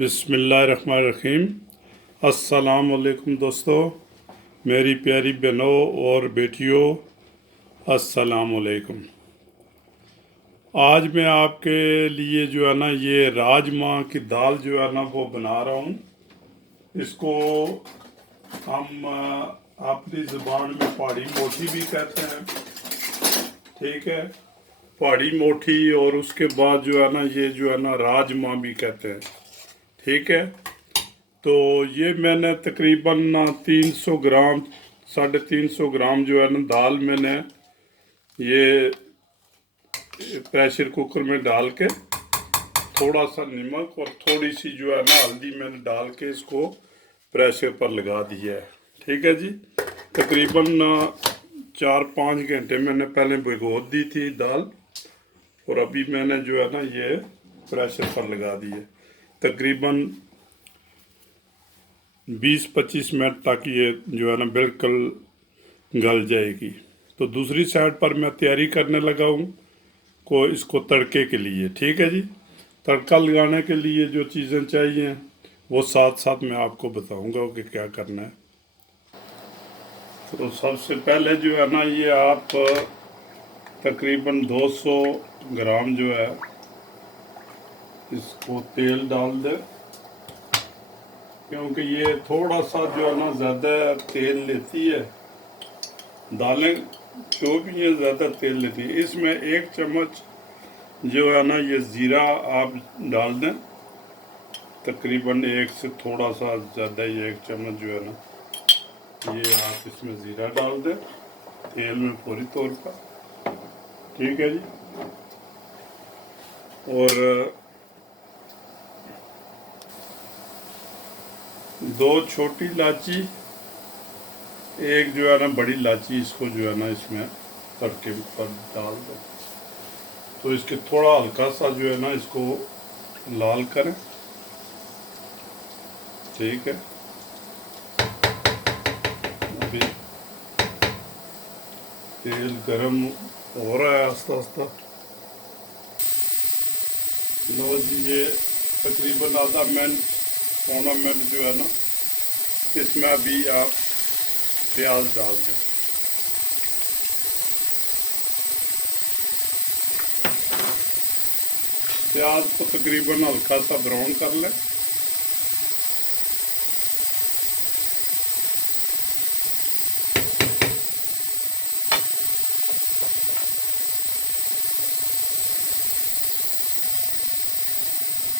बिस्मिल्लाहिर्रहमानिर्रहीम। अस्सलाम वालेकुम दोस्तों, मेरी प्यारी बहनों और बेटियों, अस्सलाम वालेकुम। आज मैं आपके लिए जो है ना ये राजमा की दाल जो है ना वो बना रहा हूँ। इसको हम अपनी ज़ुबान में पहाड़ी मोठी भी कहते हैं, ठीक है। पहाड़ी मोठी और उसके बाद जो है ना ये जो है ना राजमा भी कहते हैं, ठीक है। तो ये मैंने तकरीबन 300 ग्राम 350 ग्राम जो है ना दाल मैंने ये प्रेशर कुकर में डाल के थोड़ा सा नमक और थोड़ी सी जो है ना हल्दी मैंने डाल के इसको प्रेशर पर लगा दिया है, ठीक है जी। तकरीबन 4-5 घंटे मैंने पहले भिगो दी थी दाल और अभी मैंने जो है ना ये प्रेशर पर लगा दी है। तकरीबन 20-25 मिनट तक ये जो है ना बिल्कुल गल जाएगी। तो दूसरी साइड पर मैं तैयारी करने लगा हूँ इसको तड़के के लिए, ठीक है जी। तड़का लगाने के लिए जो चीज़ें चाहिए वो साथ साथ मैं आपको बताऊंगा कि क्या करना है। तो सबसे पहले जो है ना ये आप तकरीबन 200 ग्राम जो है इसको तेल डाल दें, क्योंकि ये थोड़ा सा जो है ना ज़्यादा तेल लेती है दालें, जो भी ये ज़्यादा तेल लेती है। इसमें 1 चम्मच जो है ना ये ज़ीरा आप डाल दें, तकरीबन 1 से थोड़ा सा ज़्यादा ही 1 चम्मच जो है ना ये आप इसमें ज़ीरा डाल दें तेल में पूरी तौर पर, ठीक है जी। और 2 छोटी इलायची, 1 जो है ना बड़ी इलायची, इसको जो है ना इसमें तड़के पर डाल दो। तो इसके थोड़ा हल्का सा जो है ना इसको लाल करें, ठीक है। अभी तेल गरम हो रहा है आस्ता आस्ता। लो जी, ये तकरीबन आधा मिनट पौना मिनट जो है ना इसमें अभी आप प्याज डाल दें। प्याज को तकरीबन हल्का सा ब्राउन कर लें।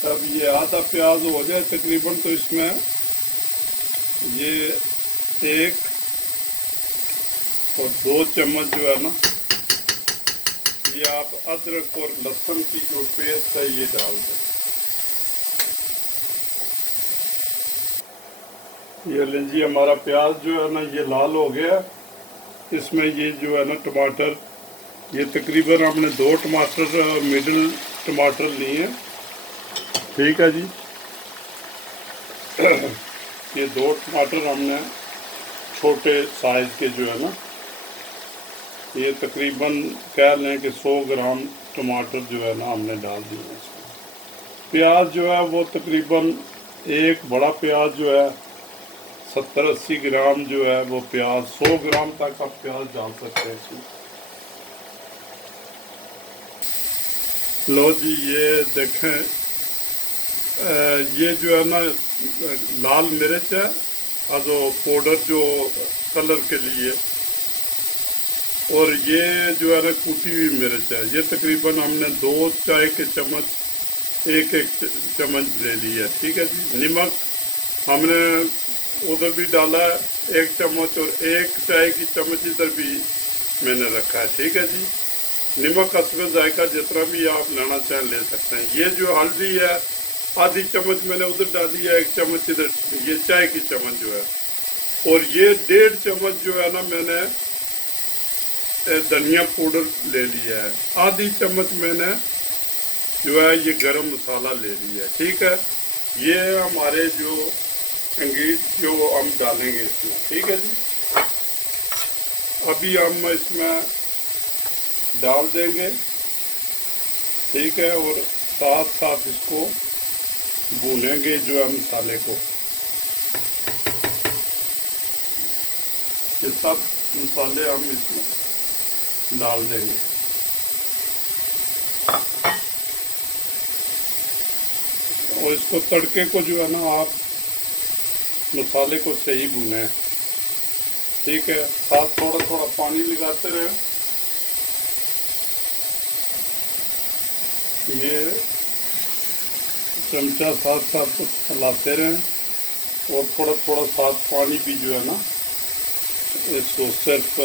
तब ये आधा प्याज हो जाए तकरीबन, तो इसमें ये 1 और 2 चम्मच जो है ना ये आप अदरक और लहसुन की जो पेस्ट है ये डाल दें। ये लीजिए, हमारा प्याज जो है ना ये लाल हो गया। इसमें ये जो है ना टमाटर, ये तकरीबन हमने 2 टमाटर मिडिल टमाटर लिए हैं, ठीक है जी। ये 2 टमाटर हमने छोटे साइज़ के जो है ना ये तकरीबन कह लें कि 100 ग्राम टमाटर जो है ना हमने डाल दिए इसमें। प्याज जो है वो तकरीबन 1 बड़ा प्याज जो है 70-80 ग्राम जो है वो प्याज, 100 ग्राम तक आप प्याज डाल सकते हैं इसमें। लो जी, ये देखें, ये जो है ना लाल मिर्च है जो पाउडर जो कलर के लिए, और ये जो है ना कुटी हुई मिर्च है। ये तकरीबन हमने 2 चाय के चम्मच 1-1 चम्मच ले लिया, ठीक है जी। नमक हमने उधर भी डाला है 1 चम्मच और 1 चाय की चम्मच इधर भी मैंने रखा है, ठीक है जी। नमक हस्बे जायका जितना भी आप लेना चाहें ले सकते हैं। ये जो हल्दी है आधी चम्मच मैंने उधर डाली है, 1 चम्मच इधर, ये चाय की चम्मच जो है। और ये 1.5 चम्मच जो है ना मैंने धनिया पाउडर ले लिया है। आधी चम्मच मैंने जो है ये गरम मसाला ले लिया है, ठीक है। ये हमारे जो जो हम डालेंगे इसमें, ठीक है जी। अभी हम इसमें डाल देंगे, ठीक है। और साथ साथ इसको भूनेंगे जो है मसाले को। ये सब मसाले हम इसमें डाल देंगे। और इसको तड़के को जो है ना आप मसाले को सही भूनें, ठीक है। साथ थोड़ा थोड़ा पानी लगाते रहें। ये चमचा साथ साथ चलाते रहें और थोड़ा थोड़ा साथ पानी भी जो है ना इसको सिर्फ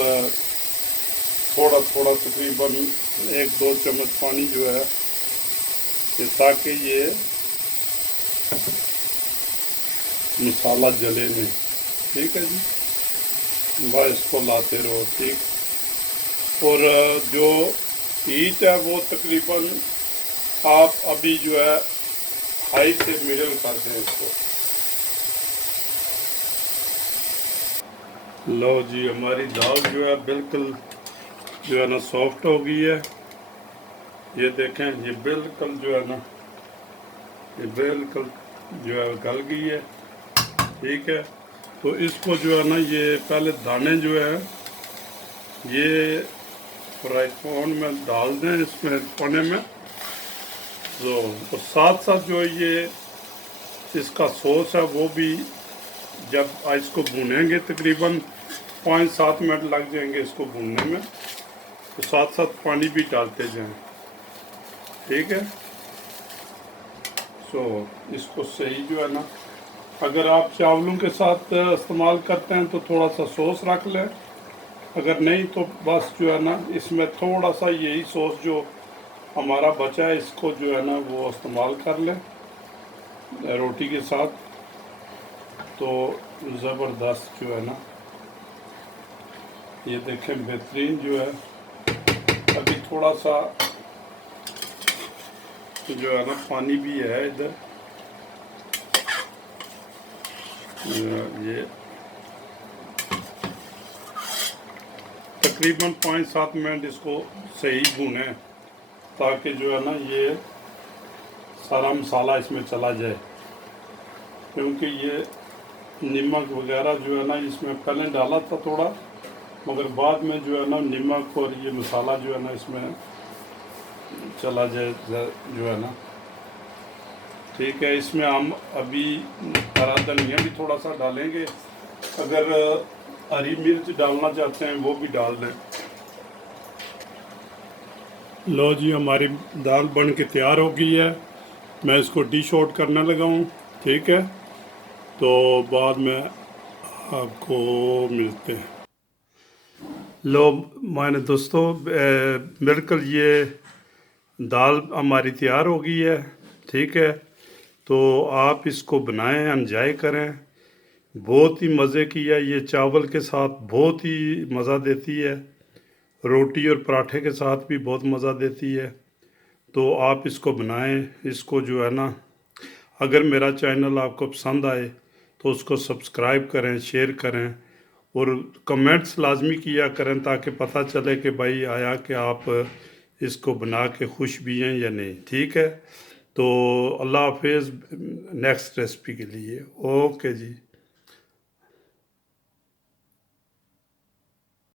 थोड़ा थोड़ा तकरीबन 1-2 चम्मच पानी जो है ये, ताकि ये मसाला जले नहीं, ठीक है जी। बस इसको लाते रहो, ठीक। और जो हीट है वो तकरीबन आप अभी जो है हाई से मिडल कर दें इसको। लो जी, हमारी दाल जो है बिल्कुल जो है ना सॉफ्ट हो गई है। ये देखें, ये बिल्कुल जो है ना ये बिल्कुल जो है गल गई है, ठीक है। तो इसको जो है ना ये पहले दाने जो है ये फ्राई पैन में डाल दें, इसमें कोने में। तो साथ साथ जो ये इसका सॉस है वो भी जब इसको भूनेंगे तकरीबन 5-7 मिनट लग जाएंगे इसको भूनने में, तो साथ साथ पानी भी डालते जाएं, ठीक है। इसको सही जो है ना, अगर आप चावलों के साथ इस्तेमाल करते हैं तो थोड़ा सा सॉस रख लें, अगर नहीं तो बस जो है ना इसमें थोड़ा सा यही सॉस जो हमारा बचा है इसको जो है ना वो इस्तेमाल कर लें रोटी के साथ, तो ज़बरदस्त जो है ना ये देखें बेहतरीन जो है। अभी थोड़ा सा जो है ना पानी भी है इधर, ये तकरीबन 5-7 मिनट इसको सही भूनें, ताकि जो है ना ये सारा मसाला इसमें चला जाए। क्योंकि ये नमक वगैरह जो है ना इसमें पहले डाला था थोड़ा, मगर बाद में जो है ना नमक और ये मसाला जो है ना इसमें चला जाए जो है ना, ठीक है। इसमें हम अभी हरा धनिया भी थोड़ा सा डालेंगे, अगर हरी मिर्च डालना चाहते हैं वो भी डाल दें। लो जी, हमारी दाल बन के तैयार हो गई है। मैं इसको डिश आउट करने लगा हूँ, ठीक है। तो बाद में आपको मिलते हैं। लो माने दोस्तों, बिल्कुल ये दाल हमारी तैयार हो गई है, ठीक है। तो आप इसको बनाएं, एंजॉय करें। बहुत ही मज़े की है, ये चावल के साथ बहुत ही मज़ा देती है, रोटी और पराठे के साथ भी बहुत मज़ा देती है। तो आप इसको बनाएं, इसको जो है ना, अगर मेरा चैनल आपको पसंद आए तो उसको सब्सक्राइब करें, शेयर करें और कमेंट्स लाजमी किया करें, ताकि पता चले कि भाई आया कि आप इसको बना के खुश भी हैं या नहीं, ठीक है। तो अल्लाह हाफिज़ नेक्स्ट रेसिपी के लिए। ओके जी।